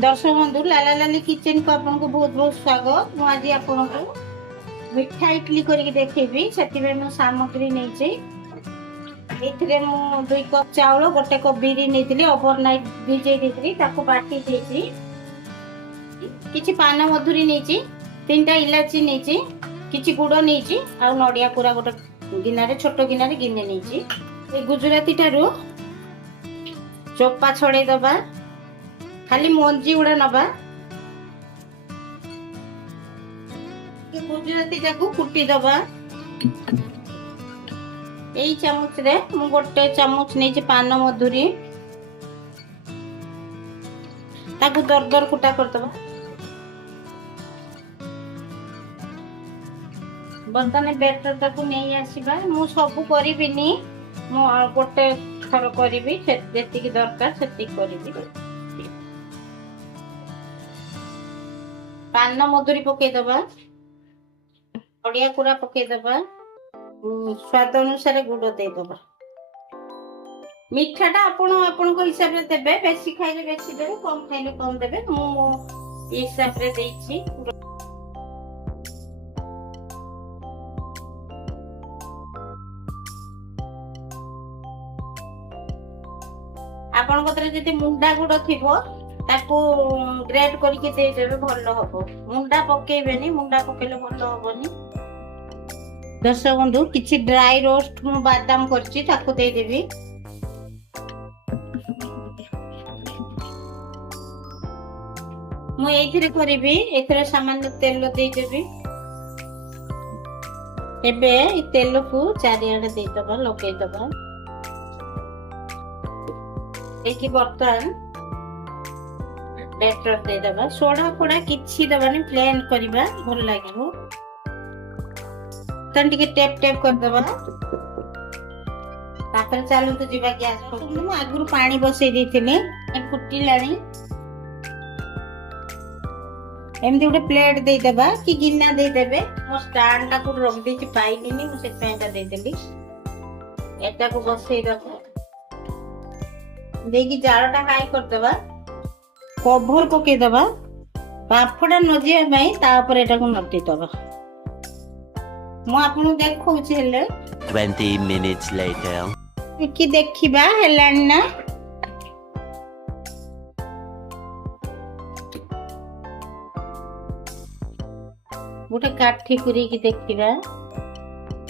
दर्शक बंधु लाला लाली किचन को आपको बहुत बहुत स्वागत। मु आज आपको मिठा इडली करके देखेबी। सेतिबे मु सामग्री नेछि। एथिरे मु 2 कप चावल गोटे कप बिरी नेथिली ओवरनाइट भिजै देथिली ताको बाटी देछि। किछि पान मधुरी नेछि, 3टा इलाची नेछि, किछि गुड़ नेछि आ नडिया पूरा गोटे गिनारे छोट गिनारे गिने नेछि। ए गुजराती टारु चोपा छड़े दबा, खाली मंजी गुड़ा नबा। गुजराती जाकू कुटी दबा। यही चामच रे मु गोटे चामच नहीं पान मधुरी ताकू दर दर कुटा कर दबा। बर्तन बेटर ताकू नहीं आसीबा। मु सब करिबिनी, मु गोटे थर करिबी, जेतिकी दरकार सेतिकी करिबी। पान मधुरी पकई दबा, नडिया कुड़ा पकई दबा, स्वाद अनुसार गुड़ दे दबा। मिठाटा आपण को हिसाब रे देबे, बेसी खाइले बेसी देबे, कम खाइले कम देबे। मु हिसाब रे देइछि। आपण कतरे जति मुंडा गुड़ थिबो ताको ग्रेड करके दे देबे, भलो हबो। मुंडा पकेइबेनी, मुंडा पकेले भलो हबोनी। दर्शक बंधु किछि ड्राई रोस्ट मु बादाम करछि ताको दे देबी। मु एथिरे करिबी, एथिरे सामान्य तेल दे देबी। एबे ई तेल को चारियाडे दे दबा, लगे दबा। एकी बर्तन बेटर दे दबा। सोडा फोडा किछि दबानी, प्लेन करिबा भल लागिबो। तन टिके टेप टेप कर दबा। तापर चालू तो जिबा गैस पर। मु आगुर पानी बसै देथिनी, ए फुटी लानी। एमदी उडे प्लेट दे दबा कि गिन्ना दे देबे। मो स्टैंड टा को रख देछि, पाइलिनी, मु से पेंटा दे देली। एटा को बसै दबा, देखि जाळटा हाई कर दबा। कवर पके दबा, बाफडा न जिया पई। तापर एटा को नटी दबा। मु आपन देखौछि हेले 20 minutes later कि देखिबा हेलानी ना। गोटे काठी पुरी कि देखिबा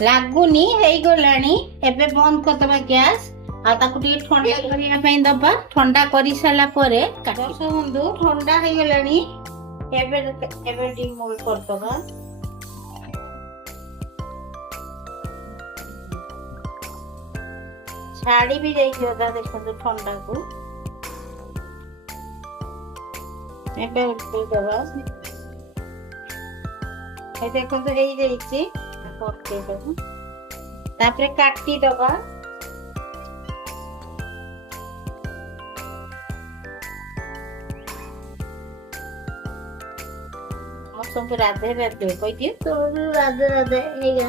लागुनी हेई गलानी। एबे बंद कर दबा गैस आ ताकू टी ठंडा करिया पई दबा। ठंडा करि साला परे दर्शक बंधु ठंडा हे गलानी। एबे डिमोल्ड कर दबा। छाड़ी भी जाई जोदा देखो ठंडा को। एबे उल्टी दबा। ए देखो तो हेई जाईची, पक्के दबा। तापरे काटी दबा। सब राधे राधे कोई दिए तो राधे राधे हे गया।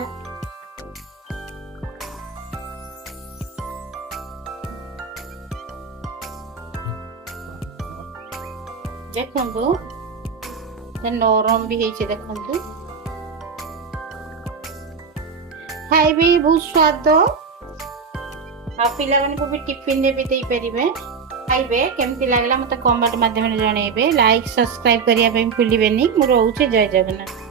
देखंतु नरम भी हेचे। देखंतु खाइबी बहुत स्वाद। आ पिला माने को भी टिफिन दे भी देई परिबे। खाइबे केमती लागला मते कमेंट माध्यम रे जणेबे। लाइक सब्सक्राइब करिया पे भूलिबेनी। मु रहउछे। जय जगन्नाथ।